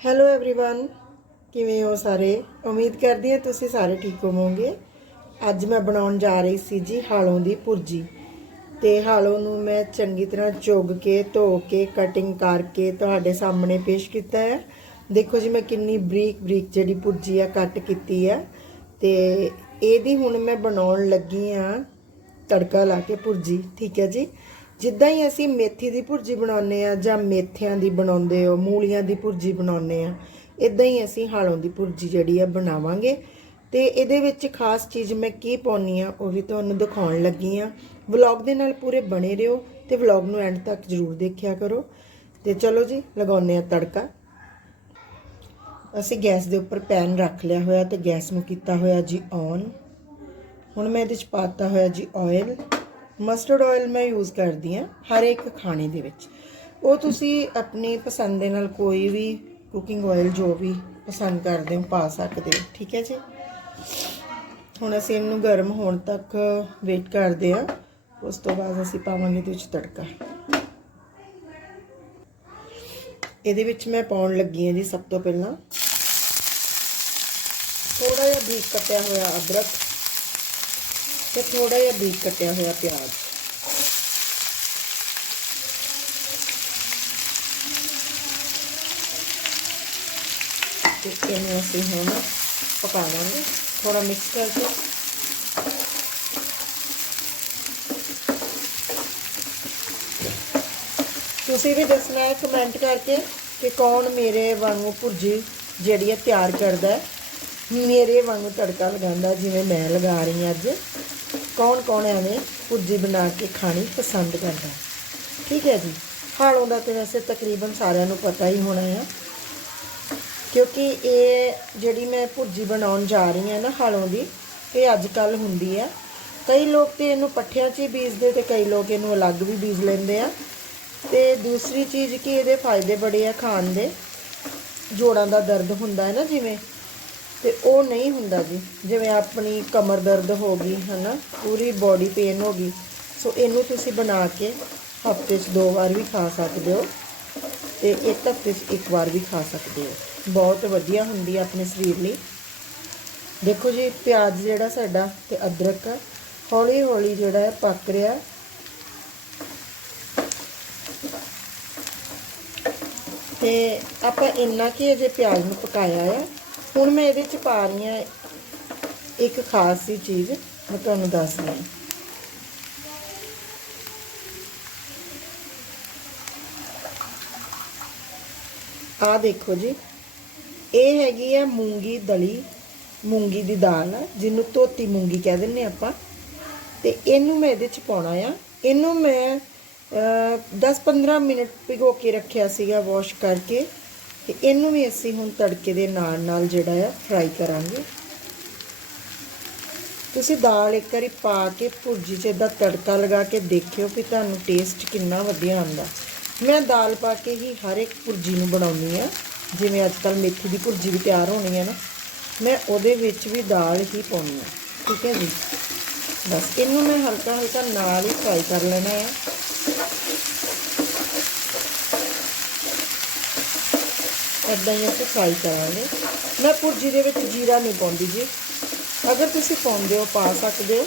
Hello everyone ਕਿਵੇਂ ਹੋ ਸਾਰੇ ਉਮੀਦ ਕਰਦੀ ਹਾਂ ਤੁਸੀਂ ਸਾਰੇ ਠੀਕ ਹੋਵੋਗੇ ਅੱਜ ਮੈਂ ਬਣਾਉਣ ਜਾ ਰਹੀ ਸੀ ਜੀ ਹਾਲੋਂ ਦੀ ਭੁਰਜੀ ਤੇ ਹਾਲੋਂ ਨੂੰ ਮੈਂ ਚੰਗੀ ਤਰ੍ਹਾਂ ਚੁਗ ਕੇ ਧੋ ਕੇ ਕਟਿੰਗ ਕਰਕੇ ਤੁਹਾਡੇ ਸਾਹਮਣੇ ਪੇਸ਼ ਕੀਤਾ ਹੈ ਦੇਖੋ ਜੀ ਮੈਂ ਕਿੰਨੀ ਬਰੀਕ ਬਰੀਕ ਜਿਹੜੀ ਭੁਰਜੀ ਆ ਕੱਟ ਕੀਤੀ ਆ ਤੇ ਇਹਦੀ ਹੁਣ ਮੈਂ ਬਣਾਉਣ ਲੱਗੀ ਆ ਤੜਕਾ ਲਾ ਕੇ ਭੁਰਜੀ ਠੀਕ ਹੈ ਜੀ ਜਿੱਦਾਂ ਹੀ ਅਸੀਂ ਮੇਥੀ ਦੀ ਭੁਰਜੀ ਬਣਾਉਂਦੇ ਆ ਜਾਂ ਮੇਥਿਆਂ ਦੀ ਬਣਾਉਂਦੇ ਹੋ, ਮੂਲੀਆਂ ਦੀ ਭੁਰਜੀ ਬਣਾਉਂਦੇ ਆ ਇਦਾਂ ਹੀ ਅਸੀਂ ਹਾਲੋਂ ਦੀ ਭੁਰਜੀ ਜਿਹੜੀ ਆ ਬਣਾਵਾਂਗੇ। ਤੇ ਇਹਦੇ ਵਿੱਚ ਖਾਸ ਚੀਜ਼ ਮੈਂ ਕੀ ਪਾਉਣੀ ਆ, ਉਹ ਵੀ ਤੁਹਾਨੂੰ ਦਿਖਾਉਣ ਲੱਗੀ ਆ। ਵਲੌਗ ਦੇ ਨਾਲ ਪੂਰੇ ਬਣੇ ਰਹੋ ਤੇ ਵਲੌਗ ਨੂੰ ਐਂਡ ਤੱਕ ਜਰੂਰ ਦੇਖਿਆ ਕਰੋ। ਤੇ ਚਲੋ ਜੀ, ਲਗਾਉਂਦੇ ਆ ਤੜਕਾ। ਅਸੀਂ ਗੈਸ ਦੇ ਉੱਪਰ ਪੈਨ ਰੱਖ ਲਿਆ ਹੋਇਆ ਤੇ ਗੈਸ ਨੂੰ ਕੀਤਾ ਹੋਇਆ ਜੀ ਔਨ। ਹੁਣ ਮੈਂ ਇਹਦੇ ਚ ਪਾਤਾ ਹੋਇਆ ਜੀ ਆਇਲ ਮਸਟਰਡ ਆਇਲ ਮੈਂ ਯੂਜ਼ ਕਰਦੀ ਆ ਹਰ ਇੱਕ ਖਾਣੇ ਦੇ ਵਿੱਚ। ਉਹ ਤੁਸੀਂ ਆਪਣੀ ਪਸੰਦ ਦੇ ਨਾਲ ਕੋਈ ਵੀ ਕੁਕਿੰਗ ਆਇਲ ਜੋ ਵੀ ਪਸੰਦ ਕਰਦੇ ਹੋ ਪਾ ਸਕਦੇ ਹੋ, ਠੀਕ ਹੈ ਜੀ? ਹੁਣ ਅਸੀਂ ਇਹਨੂੰ ਗਰਮ ਹੋਣ ਤੱਕ ਵੇਟ ਕਰਦੇ ਆ ਉਸ ਤੋਂ ਬਾਅਦ ਅਸੀਂ ਪਾਵਾਂਗੇ ਇਹਦੇ ਵਿੱਚ ਤੜਕਾ। ਇਹਦੇ ਵਿੱਚ ਮੈਂ ਪਾਉਣ ਲੱਗੀ ਹਾਂ ਜੀ ਸਭ ਤੋਂ ਪਹਿਲਾਂ। ਥੋੜਾ ਜਿਹਾ ਬਰੀਕ ਕੱਟਿਆ ਹੋਇਆ ਅਦਰਕ। ਤੇ ਥੋੜਾ ਜਿਹਾ ਬਰੀਕ ਕੱਟਿਆ ਹੋਇਆ ਪਿਆਜ਼। ਤੇ ਇਹਨੂੰ ਅਸੀਂ ਹੁਣ ਪਕਾ ਲਾਂਗੇ ਥੋੜਾ ਮਿਕਸ ਕਰਕੇ। ਤੁਸੀਂ ਵੀ ਦੱਸਣਾ ਹੈ ਕਮੈਂਟ ਕਰਕੇ ਕਿ ਕੌਣ ਮੇਰੇ ਵਾਂਗੂ ਭੁਰਜੀ ਜਿਹੜੀ ਹੈ ਤਿਆਰ ਕਰਦਾ ਹੈ, ਮੇਰੇ ਵਾਂਗੂ ਤੜਕਾ ਲਗਾਉਂਦਾ ਜਿਵੇਂ ਮੈਂ ਲਗਾ ਰਹੀ ਹਾਂ ਅੱਜ। ਕੌਣ ਕੌਣ ਐਵੇਂ ਭੁਰਜੀ ਬਣਾ ਕੇ ਖਾਣੀ ਪਸੰਦ ਕਰਦਾ? ਠੀਕ ਹੈ ਜੀ। ਹਾਲੋਂ ਦਾ ਤੇ ਵੈਸੇ ਤਕਰੀਬਨ ਸਾਰਿਆਂ ਨੂੰ ਪਤਾ ਹੀ ਹੋਣਾ ਆ। ਕਿਉਂਕਿ ਇਹ ਜਿਹੜੀ ਮੈਂ ਭੁਰਜੀ ਬਣਾਉਣ ਜਾ ਰਹੀ ਹਾਂ ਨਾ ਹਾਲੋਂ ਦੀ, ਇਹ ਅੱਜ ਕੱਲ ਹੁੰਦੀ ਆ। ਕਈ ਲੋਕ ਤੇ ਇਹਨੂੰ ਪੱਠਿਆਂ 'ਚ ਹੀ ਬੀਜਦੇ ਤੇ ਕਈ ਲੋਕ ਇਹਨੂੰ ਅਲੱਗ ਵੀ ਬੀਜ ਲੈਂਦੇ ਆ। ਤੇ ਦੂਸਰੀ ਚੀਜ਼ ਕਿ ਇਹਦੇ ਫਾਇਦੇ ਬੜੇ ਆ ਖਾਣ ਦੇ। ਜੋੜਾਂ ਦਾ ਦਰਦ ਹੁੰਦਾ ਹੈ ਨਾ ਜਿਵੇਂ। ਤੇ ਉਹ ਨਹੀਂ ਹੁੰਦਾ ਜੀ। ਜਿਵੇਂ ਆਪਣੀ ਕਮਰ ਦਰਦ ਹੋ ਗਈ, ਹਨਾ, ਪੂਰੀ ਬਾਡੀ ਪੇਨ ਹੋ ਗਈ, ਸੋ ਇਹਨੂੰ ਤੁਸੀਂ ਬਣਾ ਕੇ ਹਫ਼ਤੇ 'ਚ ਦੋ ਵਾਰ ਵੀ ਖਾ ਸਕਦੇ ਹੋ ਤੇ ਇੱਕ ਹਫ਼ਤੇ 'ਚ ਇੱਕ ਵਾਰ ਵੀ ਖਾ ਸਕਦੇ ਹੋ। ਬਹੁਤ ਵਧੀਆ ਹੁੰਦੀ ਹੈ ਆਪਣੇ ਸਰੀਰ ਲਈ। ਦੇਖੋ ਜੀ, ਪਿਆਜ਼ ਜਿਹੜਾ ਸਾਡਾ ਤੇ ਅਦਰਕ ਹੌਲੀ ਹੌਲੀ ਜਿਹੜਾ ਹੈ ਪੱਕ ਰਿਹਾ। ਤੇ ਆਪਾਂ ਇੰਨਾ ਕਿ ਅਜੇ ਪਿਆਜ਼ ਨੂੰ ਪਕਾਇਆ ਆ। ਹੁਣ ਮੈਂ ਇਹਦੇ ਚ ਪਾ ਰਹੀ ਹਾਂ ਇੱਕ ਖਾਸ ਸੀ ਚੀਜ਼, ਮੈਂ ਤੁਹਾਨੂੰ ਦੱਸਦੀ ਹਾਂ। ਆ ਦੇਖੋ ਜੀ, ਇਹ ਹੈਗੀ ਆ ਮੂੰਗੀ ਦਲੀ, ਮੂੰਗੀ ਦੀ ਦਾਲ, ਜਿਹਨੂੰ ਧੋਤੀ ਮੂੰਗੀ ਕਹਿ ਦਿੰਨੇ ਆਪਾਂ। ਤੇ ਇਹਨੂੰ ਮੈਂ ਇਹਦੇ ਚ ਪਾਉਣਾ ਆ। ਇਹਨੂੰ ਮੈਂ 10-15 ਮਿੰਟ ਭਿਗੋ ਕੇ ਰੱਖਿਆ ਸੀਗਾ ਵਾਸ਼ ਕਰਕੇ। ਤੇ ਇਹਨੂੰ ਵੀ ਅਸੀਂ ਹੁਣ ਤੜਕੇ ਦੇ ਨਾਲ ਨਾਲ ਜਿਹੜਾ ਆ ਫਰਾਈ ਕਰਾਂਗੇ। ਤੁਸੀਂ ਦਾਲ ਇੱਕ ਵਾਰੀ ਪਾ ਕੇ ਭੁਰਜੀ 'ਚ ਇਹਦਾ ਤੜਕਾ ਲਗਾ ਕੇ ਦੇਖਿਓ ਕਿ ਤੁਹਾਨੂੰ ਟੇਸਟ ਕਿੰਨਾ ਵਧੀਆ ਆਉਂਦਾ। ਮੈਂ ਦਾਲ ਪਾ ਕੇ ਹੀ ਹਰ ਇੱਕ ਭੁਰਜੀ ਨੂੰ ਬਣਾਉਣੀ ਆ। ਜਿਵੇਂ ਅੱਜ ਕੱਲ ਮੇਥੀ ਦੀ ਭੁਰਜੀ ਵੀ ਤਿਆਰ ਹੋਣੀ ਹੈ ਨਾ। ਮੈਂ ਉਹਦੇ ਵਿੱਚ ਵੀ ਦਾਲ ਹੀ ਪਾਉਣੀ ਆ। ਠੀਕ ਹੈ ਜੀ? ਬਸ ਇਹਨੂੰ ਮੈਂ ਹਲਕਾ ਹਲਕਾ ਨਾਲ ਹੀ ਫਰਾਈ ਕਰ ਲੈਣਾ ਹੈ ਇਦਾਂ ਹੀ ਅਸੀਂ ਫਰਾਈ ਕਰਾਂਗੇ। ਮੈਂ ਭੁਰਜੀ ਦੇ ਵਿੱਚ ਜੀਰਾ ਨਹੀਂ ਪਾਉਂਦੀ ਜੀ। ਅਗਰ ਤੁਸੀਂ ਪਾਉਂਦੇ ਹੋ, ਪਾ ਸਕਦੇ ਹੋ।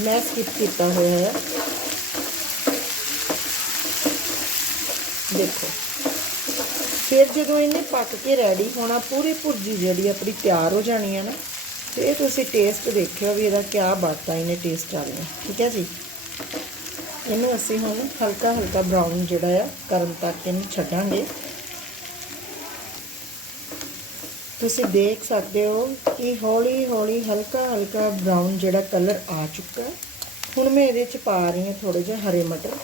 ਮੈਂ ਸਕਿਪ ਕੀਤਾ ਹੋਇਆ ਹੈ। ਦੇਖੋ। ਫਿਰ ਜਦੋਂ ਇਹਨੇ ਪੱਕ ਕੇ ਰੈਡੀ ਹੋਣਾ, ਪੂਰੀ ਭੁਰਜੀ ਜਿਹੜੀ ਆਪਣੀ ਤਿਆਰ ਹੋ ਜਾਣੀ ਹੈ ਨਾ, ਤੇ ਇਹ ਤੁਸੀਂ ਟੇਸਟ ਦੇਖਿਓ ਵੀ ਇਹਦਾ ਕਿਆ ਬਾਤਾਂ ਇਹਨੇ ਟੇਸਟ ਆ ਰਿਹਾ ਠੀਕ ਹੈ ਜੀ? ਇਹਨੂੰ ਅਸੀਂ ਹੁਣ ਹਲਕਾ ਹਲਕਾ ਬਰਾਊਨ ਜਿਹੜਾ ਆ ਕਰਨ ਤੱਕ ਇਹਨੂੰ ਛੱਡਾਂਗੇ। ਤੁਸੀਂ ਦੇਖ ਸਕਦੇ ਹੋ ਕਿ ਹੌਲੀ ਹੌਲੀ ਹਲਕਾ ਹਲਕਾ ਬਰਾਊਨ ਜਿਹੜਾ ਕਲਰ ਆ ਚੁੱਕਾ ਹੁਣ ਮੈਂ ਇਹਦੇ ਚ ਪਾ ਰਹੀ ਹਾਂ ਥੋੜੇ ਜਿਹਾ ਹਰੇ ਮਟਰ।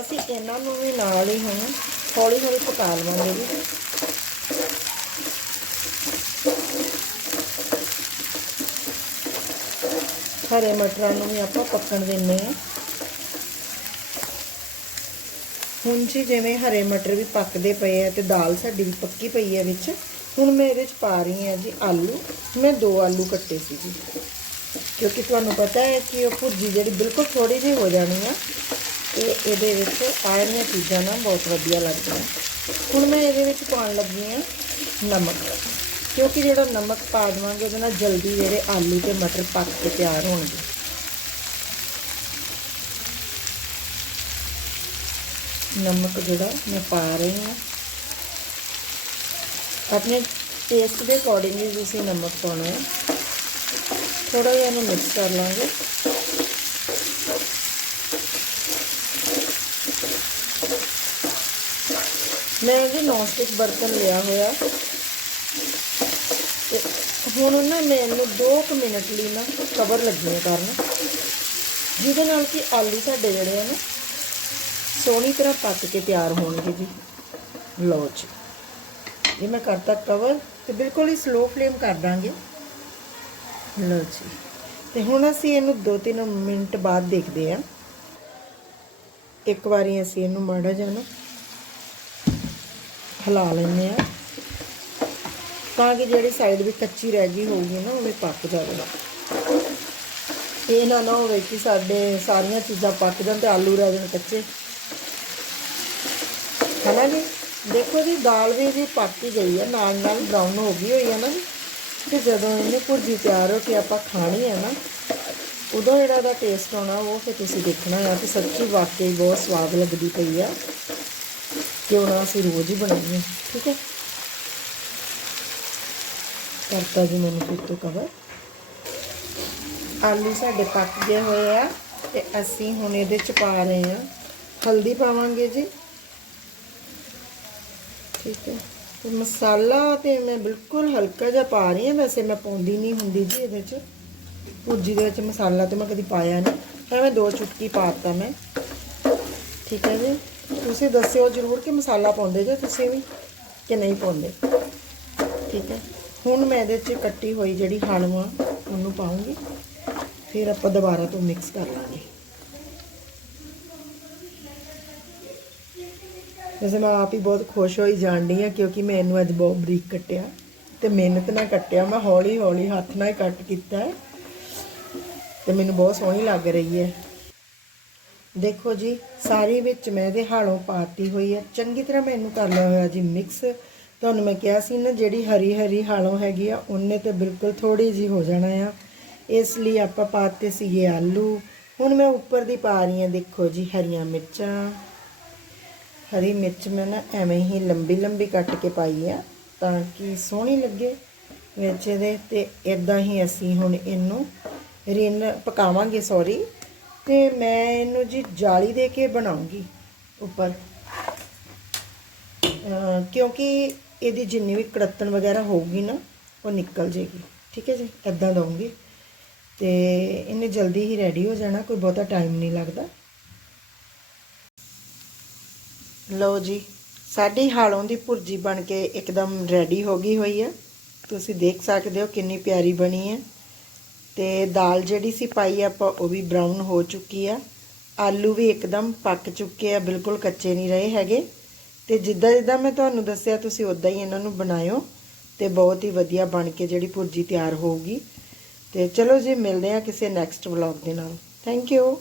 ਅਸੀਂ ਇਹਨਾਂ ਨੂੰ ਵੀ ਨਾਲ ਹੀ ਹੁਣ ਹੌਲੀ ਹੌਲੀ ਪਕਾ ਲਵਾਂਗੇ ਜੀ। ਹਰੇ ਮਟਰਾਂ ਨੂੰ ਵੀ ਆਪਾਂ ਪੱਕਣ ਦਿੰਨੇ ਆ ਹੁਣ ਜੀ ਜਿਵੇਂ ਹਰੇ ਮਟਰ ਵੀ ਪੱਕਦੇ ਪਏ ਆ ਤੇ ਦਾਲ ਸਾਡੀ ਵੀ ਪੱਕੀ ਪਈ ਹੈ ਵਿੱਚ, ਹੁਣ ਮੈਂ ਇਹਦੇ ਵਿੱਚ ਪਾ ਰਹੀ ਹਾਂ ਜੀ ਆਲੂ। ਮੈਂ ਦੋ ਆਲੂ ਕੱਟੇ ਸੀ ਜੀ। ਕਿਉਂਕਿ ਤੁਹਾਨੂੰ ਪਤਾ ਹੈ ਕਿ ਉਹ ਭੁਰਜੀ ਜਿਹੜੀ ਬਿਲਕੁਲ ਥੋੜੀ ਜਿਹੀ ਹੋ ਜਾਣੀ ਆ, ਤੇ ਇਹਦੇ ਵਿੱਚ ਆਇਰਨ ਚੀਜ਼ਾਂ ਨਾ ਬਹੁਤ ਵਧੀਆ ਲੱਗਦੀਆਂ। ਹੁਣ ਮੈਂ ਇਹਦੇ ਵਿੱਚ ਪਾਉਣ ਲੱਗੀ ਆ ਨਮਕ। ਕਿਉਂਕਿ ਜਿਹੜਾ ਨਮਕ ਪਾ ਦੇਵਾਂਗੇ, ਉਹਦੇ ਨਾਲ ਜਲਦੀ ਜਿਹੜੇ ਆਲੂ ਤੇ ਮਟਰ ਪੱਕ ਕੇ ਤਿਆਰ ਹੋਣਗੇ। ਨਮਕ ਜਿਹੜਾ ਮੈਂ ਪਾ ਰਹੀ ਹਾਂ। ਆਪਣੇ ਟੇਸਟ ਦੇ ਅਕੋਰਡਿੰਗ ਹੀ ਤੁਸੀਂ ਨਮਕ ਪਾਉਣਾ ਹੈ। ਥੋੜਾ ਜਿਹਾ ਇਹਨੂੰ ਮਿਕਸ ਕਰ ਲਾਂਗੇ। ਮੈਂ ਜੀ ਨੌਨਸਟਿਕ ਬਰਤਨ ਲਿਆ ਹੋਇਆ। ਤੇ ਹੁਣ ਨਾ ਮੈਂ ਇਹਨੂੰ 2 ਮਿੰਟ ਲਈ ਨਾ ਕਵਰ ਲੱਗੀਆਂ ਕਰਨ। ਜਿਹਦੇ ਨਾਲ ਕਿ ਆਲੂ ਸਾਡੇ ਜਿਹੜੇ ਆ ਨਾ ਸੋਹਣੀ ਤਰ੍ਹਾਂ ਪੱਕ ਕੇ ਤਿਆਰ ਹੋਣਗੇ ਜੀ। ਲਓ ਜੀ। ਇਹ ਮੈਂ ਕਰਤਾ ਕਵਰ ਤੇ ਬਿਲਕੁਲ ਹੀ ਸਲੋ ਫਲੇਮ ਕਰ ਦਾਂਗੇ। ਲਓ ਜੀ। ਤੇ ਹੁਣ ਅਸੀਂ ਇਹਨੂੰ 2-3 ਮਿੰਟ ਬਾਅਦ ਦੇਖਦੇ ਹਾਂ। ਇੱਕ ਵਾਰੀ ਅਸੀਂ ਇਹਨੂੰ ਮਾੜਾ ਜਿਹਾ ਨਾ ਹਿਲਾ ਲੈਂਦੇ ਆ ਤਾਂ ਕਿ ਜਿਹੜੀ ਸਾਈਡ ਵੀ ਕੱਚੀ ਰਹਿ ਗਈ ਹੋਊਗੀ ਨਾ ਉਹ ਪੱਕ ਜਾਵੇਗਾ ਇਹ ਨਾ ਨਾ ਹੋਵੇ ਕਿ ਸਾਡੇ ਸਾਰੀਆਂ ਚੀਜ਼ਾਂ ਪੱਕ ਜਾਣ ਤੇ ਆਲੂ ਰਹਿ ਜਾਣ ਕੱਚੇ। ਹੈ ਨਾ ਜੀ? ਦੇਖੋ ਜੀ, ਦਾਲ ਵੀ ਜੀ ਪੱਕ ਹੀ ਗਈ ਹੈ, ਨਾਲ ਨਾਲ ਬਰਾਊਨ ਹੋ ਗਈ ਹੋਈ ਹੈ ਨਾ ਜੀ। ਤੇ ਜਦੋਂ ਇਹਨੇ ਭੁਰਜੀ ਤਿਆਰ ਹੋ ਕੇ ਆਪਾਂ ਖਾਣੀ ਹੈ ਨਾ, ਉਦੋਂ ਜਿਹੜਾ ਦਾ ਟੇਸਟ ਆਉਣਾ, ਉਹ ਫਿਰ ਤੁਸੀਂ ਦੇਖਣਾ ਹੈ ਕਿ ਸੱਚੀ ਵਾਕਈ ਬਹੁਤ ਸਵਾਦ ਲੱਗਦੀ ਪਈ ਆ ਕਿਉਂ ਨਾ ਅਸੀਂ ਰੋਜ਼ ਹੀ ਬਣਾਈਏ ਠੀਕ ਹੈ? ਕਰਤਾ ਜੀ ਮੈਨੂੰ ਫਿਰ ਤੋਂ ਕਵਰ। ਆਲੂ ਸਾਡੇ ਪੱਕ ਗਏ ਹੋਏ ਆ, ਤੇ ਅਸੀਂ ਹੁਣ ਇਹਦੇ ਚ ਪਾ ਰਹੇ ਆ ਹਲਦੀ ਪਾਵਾਂਗੇ ਜੀ। ਠੀਕ ਹੈ। ਤੇ ਮਸਾਲਾ ਤੇ ਮੈਂ ਬਿਲਕੁਲ ਹਲਕਾ ਜਿਹਾ ਪਾ ਰਹੀ ਹਾਂ, ਵੈਸੇ ਮੈਂ ਪਾਉਂਦੀ ਨਹੀਂ ਹੁੰਦੀ ਜੀ ਇਹਦੇ ਚ। ਭੁਰਜੀ ਦੇ ਵਿੱਚ ਮਸਾਲਾ ਤੇ ਮੈਂ ਕਦੀ ਪਾਇਆ ਨਹੀਂ ਤਾਂ ਮੈਂ ਦੋ ਚੁਟਕੀ ਪਾਤਾ ਮੈਂ। ਠੀਕ ਹੈ ਜੀ। ਤੁਸੀਂ ਦੱਸਿਓ ਜ਼ਰੂਰ ਕਿ ਮਸਾਲਾ ਪਾਉਂਦੇ ਜੇ ਤੁਸੀਂ ਵੀ, ਕਿ ਨਹੀਂ ਪਾਉਂਦੇ। ਠੀਕ ਹੈ। ਹੁਣ ਮੈਂ ਇਹਦੇ 'ਚ ਕੱਟੀ ਹੋਈ ਜਿਹੜੀ ਹਾਲਵਾ, ਉਹਨੂੰ ਪਾਉਂਗੀ। ਫਿਰ ਆਪਾਂ ਦੁਬਾਰਾ ਤੋਂ ਮਿਕਸ ਕਰ ਲਾਂਗੇ। ਵੈਸੇ ਮੈਂ ਆਪ ਹੀ ਬਹੁਤ ਖੁਸ਼ ਹੋਈ ਜਾਣਦੀ ਆ ਕਿਉਂਕਿ ਮੈਂ ਇਹਨੂੰ ਅੱਜ ਬਹੁਤ ਬਰੀਕ ਕੱਟਿਆ ਤੇ ਮਿਹਨਤ ਨਾਲ ਕੱਟਿਆ। ਮੈਂ ਹੌਲੀ ਹੌਲੀ ਹੱਥ ਨਾਲ ਹੀ ਕੱਟ ਕੀਤਾ ਹੈ ਤੇ ਮੈਨੂੰ ਬਹੁਤ ਸੋਹਣੀ ਲੱਗ ਰਹੀ ਹੈ। ਦੇਖੋ ਜੀ, ਸਾਰੀ ਵਿੱਚ ਮੈਂ ਇਹਦੇ ਹਾਲੋਂ ਪਾਤੀ ਹੋਈ ਹੈ। ਚੰਗੀ ਤਰ੍ਹਾਂ ਮੈਂ ਇਹਨੂੰ ਕਰ ਲਿਆ ਹੋਇਆ ਜੀ ਮਿਕਸ ਤੁਹਾਨੂੰ ਮੈਂ ਕਿਹਾ ਸੀ ਨਾ, ਜਿਹੜੀ ਹਰੀ ਹਰੀ ਹਾਲੋਂ ਹੈਗੀ ਆ, ਉਹਨੇ ਤੇ ਬਿਲਕੁਲ ਥੋੜੀ ਜੀ ਹੋ ਜਾਣਾ ਆ। ਇਸ ਲਈ ਆਪਾਂ ਪਾਤੇ ਸੀਗੇ ਆਲੂ। ਹੁਣ ਮੈਂ ਉੱਪਰ ਦੀ ਪਾ ਰਹੀ ਹਾਂ, ਦੇਖੋ ਜੀ, ਹਰੀਆਂ ਮਿਰਚਾਂ। ਹਰੀ ਮਿਰਚ ਮੈਂ ਨਾ ਐਵੇਂ ਹੀ ਲੰਬੀ ਲੰਬੀ ਕੱਟ ਕੇ ਪਾਈ ਆ ਤਾਂ ਕਿ ਸੋਹਣੀ ਲੱਗੇ ਵਿੱਚ ਇਹਦੇ ਤੇ ਇਦਾਂ ਹੀ ਅਸੀਂ ਹੁਣ ਇਹਨੂੰ ਰਿੰਨ ਪਕਾਵਾਂਗੇ ਸੌਰੀ ਤੇ ਮੈਂ ਇਹਨੂੰ ਜੀ ਜਾਲੀ ਦੇ ਕੇ ਬਣਾਉਂਗੀ ਉੱਪਰ। ਕਿਉਂਕਿ ਇਹਦੀ ਜਿੰਨੀ ਵੀ ਕੜੱਤਣ ਵਗੈਰਾ ਹੋਊਗੀ ਨਾ, ਉਹ ਨਿਕਲ ਜੇਗੀ। ਠੀਕ ਹੈ ਜੀ ਇਦਾਂ ਦਊਂਗੀ। ਤੇ ਇਹਨੇ ਜਲਦੀ ਹੀ ਰੈਡੀ ਹੋ ਜਾਣਾ, ਕੋਈ ਬਹੁਤਾ ਟਾਈਮ ਨਹੀਂ ਲੱਗਦਾ। ਲਓ ਜੀ, ਸਾਡੀ ਹਾਲੋਂ ਦੀ ਭੁਰਜੀ ਬਣ ਕੇ ਇੱਕਦਮ ਰੈਡੀ ਹੋ ਗਈ ਹੋਈ ਹੈ ਤੁਸੀਂ ਦੇਖ ਸਕਦੇ ਹੋ ਕਿੰਨੀ ਪਿਆਰੀ ਬਣੀ ਹੈ ਤੇ ਦਾਲ ਜਿਹੜੀ ਸੀ ਪਾਈ ਆਪਾਂ ਉਹ ਵੀ ਬਰਾਊਨ ਹੋ ਚੁੱਕੀ ਆ। ਆਲੂ ਵੀ ਇੱਕਦਮ ਪੱਕ ਚੁੱਕੇ ਆ, ਬਿਲਕੁਲ ਕੱਚੇ ਨਹੀਂ ਰਹੇ ਹੈਗੇ। ਤੇ ਜਿੱਦਾਂ ਜਿੱਦਾਂ ਮੈਂ ਤੁਹਾਨੂੰ ਦੱਸਿਆ, ਤੁਸੀਂ ਉਦਾਂ ਹੀ ਇਹਨਾਂ ਨੂੰ ਬਣਾਇਓ ਤੇ ਬਹੁਤ ਹੀ ਵਧੀਆ ਬਣ ਕੇ ਜਿਹੜੀ ਭੁਰਜੀ ਤਿਆਰ ਹੋਊਗੀ। ਤੇ ਚਲੋ ਜੀ, ਮਿਲਦੇ ਆ ਕਿਸੇ ਨੈਕਸਟ ਵਲੌਗ ਦੇ ਨਾਲ। Thank you